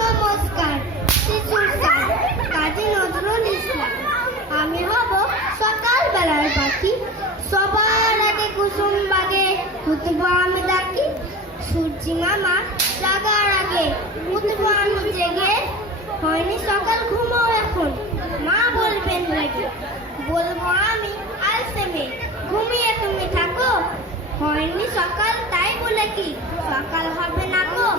নমস্কার, শিশুর স্যার কাজী নজরুল ইসলাম। আমি হব সকালবেলার পাখি, সবার আগে কুসুম বাগে উঠব আমি ডাকি। সূর্যি মামা জাগার আগে উঠব আমি জেগে। হয়নি সকাল, ঘুমাও এখন, মা বলবেন রেগে। বলবো আমি আলসে মেয়ে, ঘুমিয়ে তুমি থাকো। হয়নি সকাল তাই বলে কি সকাল হবে না গো।